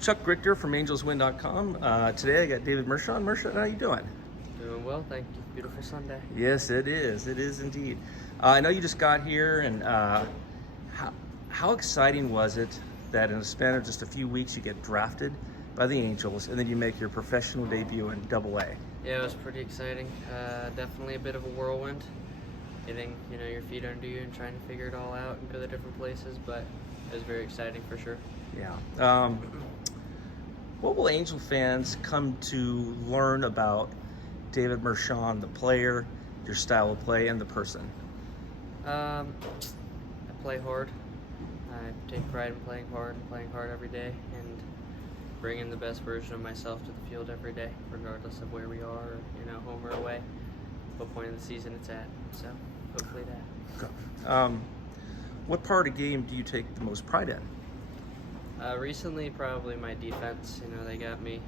Chuck Richter from AngelsWin.com. Today I got David Mershon. Mershon, how you doing? Doing well, thank you. Beautiful Sunday. Yes, it is. It is indeed. I know you just got here, and how exciting was it that in a span of just a few weeks you get drafted by the Angels, and then you make your professional debut in Double A? Yeah, it was pretty exciting. Definitely a bit of a whirlwind, getting your feet under you and trying to figure it all out and go to different places. But it was very exciting for sure. Yeah. What will Angel fans come to learn about David Mershon, the player, your style of play, and the person? I play hard. I take pride in playing hard and playing hard every day and bringing the best version of myself to the field every day, regardless of where we are, home or away, what point of the season it's at. So hopefully that. Okay. What part of the game do you take the most pride in? Recently, probably my defense. They got me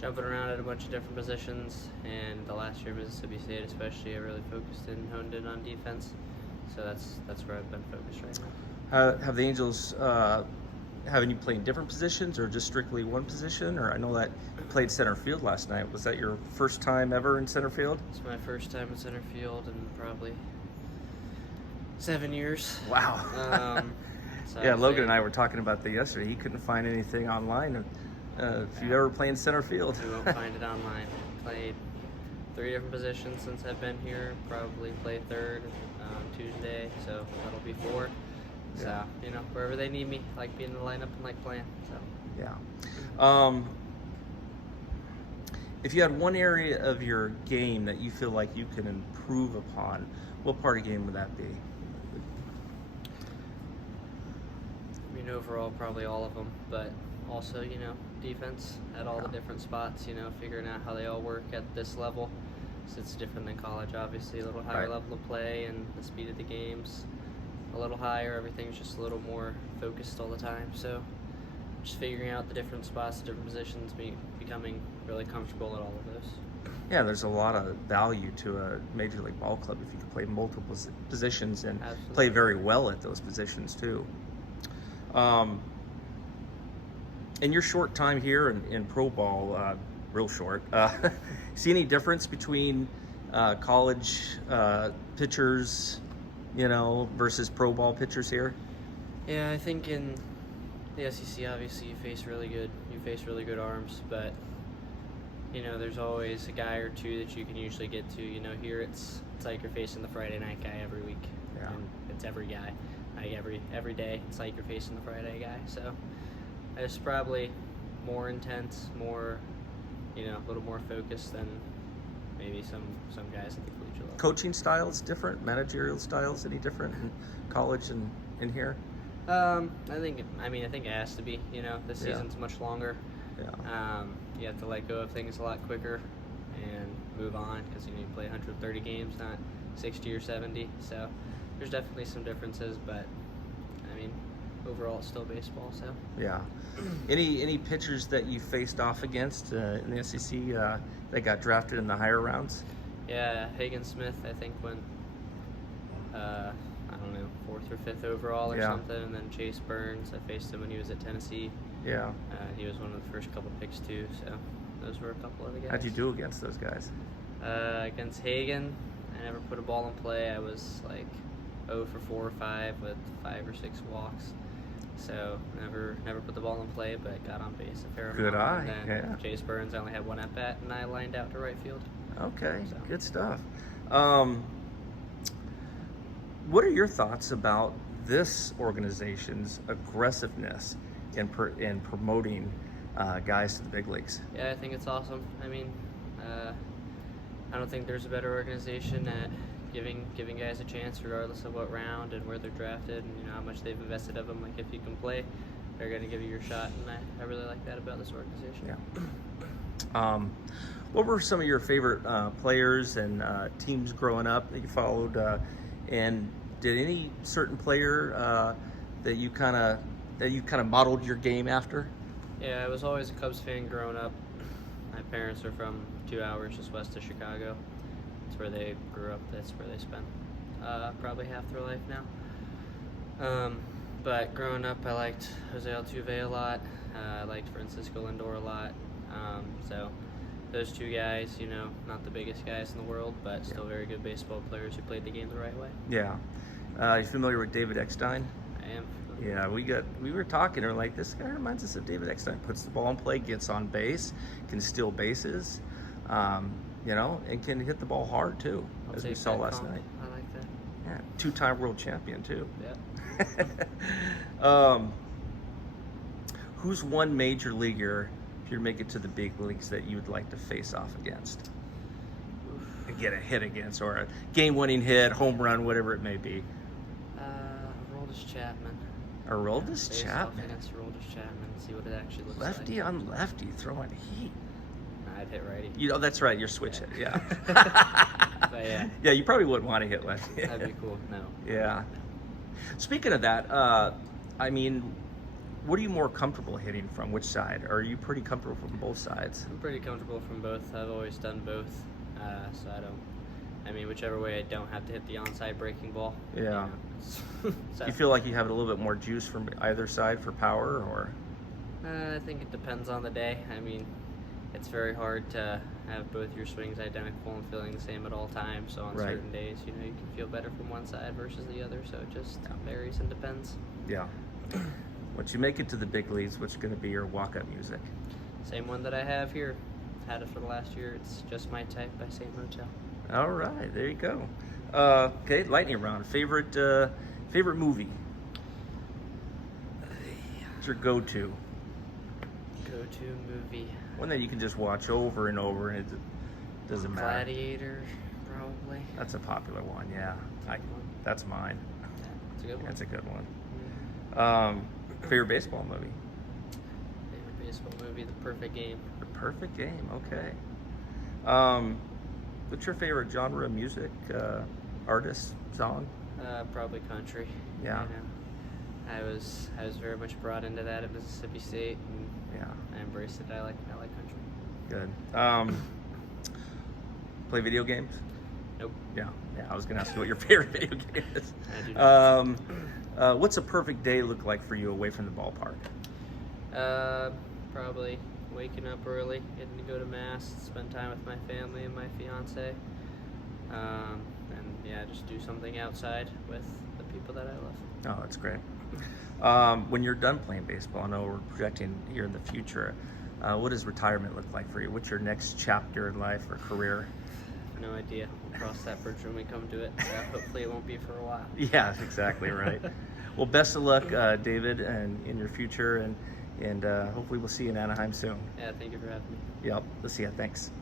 jumping around at a bunch of different positions, and the last year Mississippi State especially, I really focused and honed in on defense. So that's where I've been focused right now. Have the Angels having you play in different positions or just strictly one position? Or I know that you played center field last night. Was that your first time ever in center field? It's my first time in center field in probably 7 years. Wow. So yeah, Logan and I were talking about that yesterday. He couldn't find anything online if you ever play in center field. You won't find it online. Played 3 different positions since I've been here. Probably play third Tuesday, so that'll be 4. So, wherever they need me, like being in the lineup and like playing. So yeah. If you had one area of your game that you feel like you can improve upon, what part of the game would that be? Overall, probably all of them, but also, defense at all the different spots, figuring out how they all work at this level. So it's different than college, obviously, a little higher level of play and the speed of the game's a little higher. Everything's just a little more focused all the time. So just figuring out the different spots, the different positions, becoming really comfortable at all of those. Yeah, there's a lot of value to a Major League Ball club if you can play multiple positions and play very well at those positions too. In your short time here in pro ball, real short, see any difference between college pitchers, versus pro ball pitchers here? Yeah, I think in the SEC, obviously you face really good arms, but there's always a guy or two that you can usually get to. Here it's like you're facing the Friday night guy every week. Yeah. And it's every guy. Like every day, it's like you're facing the Friday guy. So it's probably more intense, more, a little more focused than maybe some guys at the collegiate level. Coaching styles different, managerial styles any different in college and in here? I think it has to be. This season's much longer. Yeah. You have to let go of things a lot quicker and move on because you play 130 games, not 60 or 70. So there's definitely some differences, but overall it's still baseball. So yeah. Any pitchers that you faced off against in the SEC that got drafted in the higher rounds? Yeah, Hagen Smith I think went I don't know, 4th or 5th overall or something, and then Chase Burns, I faced him when he was at Tennessee. Yeah. He was one of the first couple picks too. So those were a couple of the guys. How'd you do against those guys? Against Hagen, I never put a ball in play. I was like 0 for 4 or 5 with 5 or 6 walks. So never put the ball in play, but got on base a fair amount. Good eye. And then yeah. Chase Burns, I only had 1 at bat, and I lined out to right field. Okay, So. Good stuff. What are your thoughts about this organization's aggressiveness in promoting guys to the big leagues? Yeah, I think it's awesome. I don't think there's a better organization at giving guys a chance regardless of what round and where they're drafted and how much they've invested of them. Like if you can play, they're going to give you your shot, and I really like that about this organization. Yeah. What were some of your favorite players and teams growing up that you followed? And did any certain player that you kind of modeled your game after? Yeah, I was always a Cubs fan growing up. My parents are from 2 hours just west of Chicago. That's where they grew up. That's where they spent probably half their life now. but growing up, I liked Jose Altuve a lot. I liked Francisco Lindor a lot. So those two guys, you know, not the biggest guys in the world, but still very good baseball players who played the game the right way. Yeah. You familiar with David Eckstein? I am. Yeah, we were talking, and we're like, this guy reminds us of David Eckstein. Puts the ball in play, gets on base, can steal bases, you know, and can hit the ball hard too, as we saw last night. I like that. Yeah, 2-time world champion too. Yeah. Who's one major leaguer, if you make it to the big leagues, that you would like to face off against? And get a hit against, or a game-winning hit, home run, whatever it may be. Aroldis Chapman. Aroldis Face off Chapman. against Aroldis Chapman and see what it actually looks Lefty like. on lefty, throwing heat. I'd hit righty. You know, that's right, you're switch hit, yeah. But yeah. Yeah, you probably wouldn't want to hit lefty. That'd be cool. No. Yeah. Speaking of that, I mean, what are you more comfortable hitting from? Which side? Or are you pretty comfortable from both sides? I'm pretty comfortable from both. I've always done both. So I mean, whichever way I don't have to hit the onside breaking ball. Yeah. You know, so, You feel like you have a little bit more juice from either side for power, or? I think it depends on the day. I mean, it's very hard to have both your swings identical and feeling the same at all times. So on Right. certain days, you know, you can feel better from one side versus the other. So it just varies and depends. Yeah. Once you make it to the big leagues, what's going to be your walk-up music? Same one that I have here. Had it for the last year. It's Just My Type by St. Motel. All right, there you go. Okay, lightning round. Favorite movie? What's your go-to? Go-to movie. One that you can just watch over and over, and it doesn't matter. Gladiator, probably. That's a popular one, yeah. That's mine. It's a good one. That's a good one. Mhm. Favorite baseball movie? Favorite baseball movie, The Perfect Game. The Perfect Game, okay. What's your favorite genre of music, artist, song? Probably country. Yeah. You know, I was very much brought into that at Mississippi State, and Yeah, I embraced it. I like country. good. Play video games? Nope. Yeah, I was gonna ask you what your favorite video game is. I do not. What's a perfect day look like for you away from the ballpark? Probably waking up early, getting to go to mass, spend time with my family and my fiance, and yeah, just do something outside with the people that I love. Oh, that's great. When you're done playing baseball, I know we're projecting here in the future. What does retirement look like for you? What's your next chapter in life or career? No idea. We'll cross that bridge when we come to it. Hopefully it won't be for a while. Yeah, exactly right. Well, best of luck, David, and in your future, and hopefully we'll see you in Anaheim soon. Yeah, thank you for having me. Yep, we'll see you. Thanks.